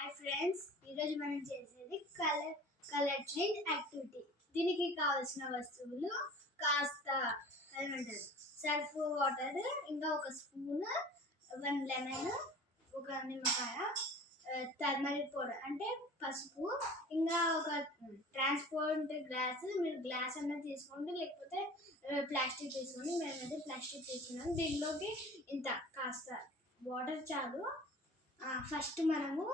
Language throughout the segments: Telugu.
హాయ్ ఫ్రెండ్స్, ఈరోజు మనం చేసేది కలర్ చేంజ్ యాక్టివిటీ. దీనికి కావాల్సిన వస్తువులు కాస్త ఏమంటారు సర్ఫ్ వాటర్, ఇంకా ఒక స్పూన్, 1 లెమన్, ఒక నిమ్మకాయ, టర్మరిక్ పౌడర్ అంటే పసుపు, ఇంకా ఒక ట్రాన్స్పరెంట్ గ్లాస్. మీరు గ్లాస్ అన్నది తీసుకోండి, లేకపోతే ప్లాస్టిక్ తీసుకోండి. మేమైతే ప్లాస్టిక్ తీసుకున్నాం. దీనిలోకి ఇంత కాస్త వాటర్ చాలు. ఫస్ట్ మనము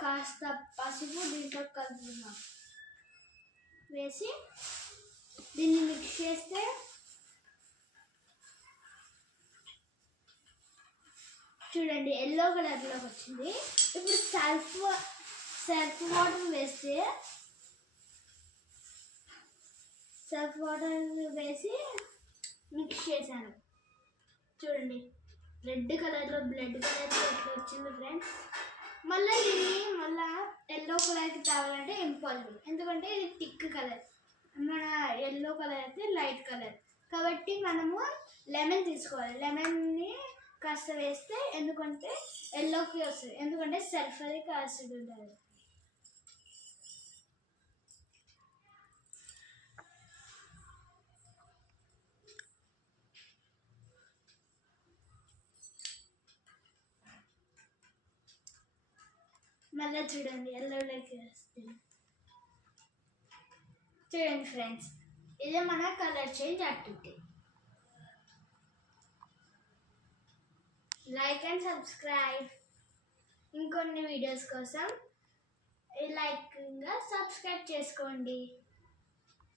కాస్త పసుపు దీంట్లో కలుపుకుందాం. వేసి దీన్ని మిక్స్ చేస్తే చూడండి ఎల్లో కలర్లోకి వచ్చింది. ఇప్పుడు సర్ఫ్ వాటర్ వేస్తే మిక్స్ చేశాను. చూడండి రెడ్ కలర్లో బ్లడ్ కలర్లో ఎట్లా వచ్చింది ఫ్రెండ్స్. మళ్ళీ ఎల్లో కలర్కి తేవాలంటే ఇంపాసిబుల్, ఎందుకంటే ఇది థిక్ కలర్. మన ఎల్లో కలర్ అయితే లైట్ కలర్ కాబట్టి మనము లెమన్ తీసుకోవాలి. లెమన్ని కాస్త వేస్తే ఎందుకంటే ఎల్లోకి వస్తుంది, ఎందుకంటే సల్ఫరిక్ యాసిడ్ ఉంటుంది. మళ్ళీ చూడండి ఎల్లోలోకి వస్తుంది. చూడండి ఫ్రెండ్స్, ఇదే మన colour change activity. Like and subscribe. ఇంకొన్ని వీడియోస్ కోసం లైక్ ఇంకా సబ్స్క్రైబ్ చేసుకోండి.